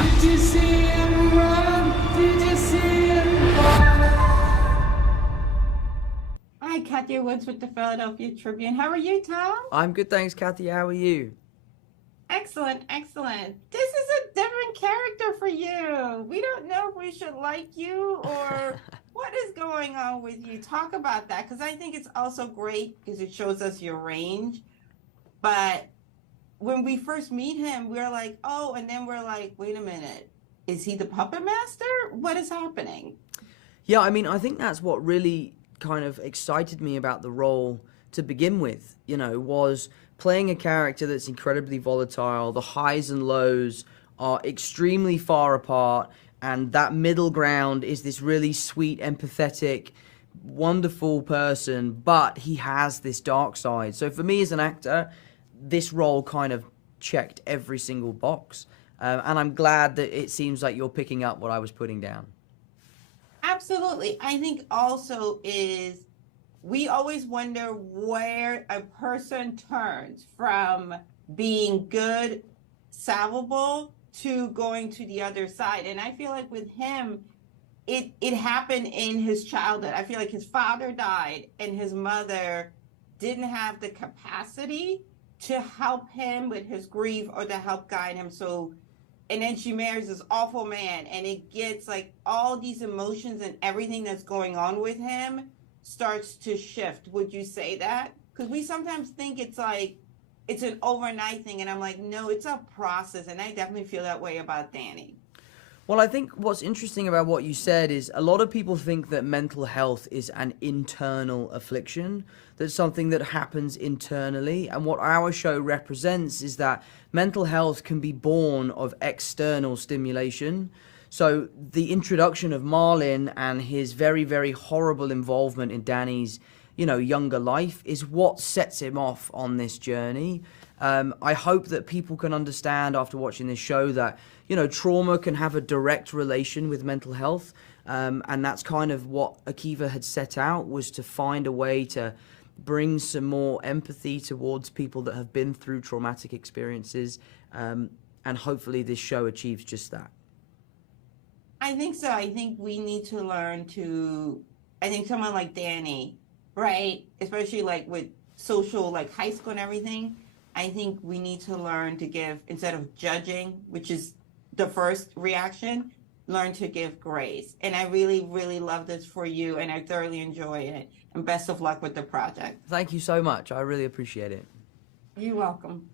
Did you see him run? Did you see him run? Hi, Kathy Woods with the Philadelphia Tribune. How are you, Tom? I'm good, thanks, Kathy. How are you? Excellent, excellent. This is a different character for you. We don't know if we should like you or what is going on with you. Talk about that, because I think it's also great because it shows us your range. But when we first meet him, we're like, oh, and then we're like, wait a minute. Is he the puppet master? What is happening? Yeah, I mean, I think that's what really kind of excited me about the role to begin with, was playing a character that's incredibly volatile. The highs and lows are extremely far apart, and that middle ground is this really sweet, empathetic, wonderful person, but he has this dark side. So for me as an actor, this role kind of checked every single box. And I'm glad that it seems like you're picking up what I was putting down. Absolutely. I think also is we always wonder where a person turns from being good, salvable, to going to the other side. And I feel like with him, it happened in his childhood. I feel like his father died and his mother didn't have the capacity to help him with his grief or to help guide him. So, and then she marries this awful man, and it gets like all these emotions and everything that's going on with him starts to shift. Would you say that? Because we sometimes think it's like it's an overnight thing, and I'm like, no, it's a process, and I definitely feel that way about Danny. Well, I think what's interesting about what you said is a lot of people think that mental health is an internal affliction, that's something that happens internally. And what our show represents is that mental health can be born of external stimulation. So the introduction of Marlin and his very, very horrible involvement in Danny's, younger life is what sets him off on this journey. I hope that people can understand after watching this show that, trauma can have a direct relation with mental health. And that's kind of what Akiva had set out, was to find a way to bring some more empathy towards people that have been through traumatic experiences. And hopefully this show achieves just that. I think so. I think we need to learn to, I think someone like Danny, right? Especially like with social, like high school and everything. I think we need to learn to give, instead of judging, which is the first reaction, learn to give grace. And I really, really love this for you, and I thoroughly enjoy it. And best of luck with the project. Thank you so much. I really appreciate it. You're welcome.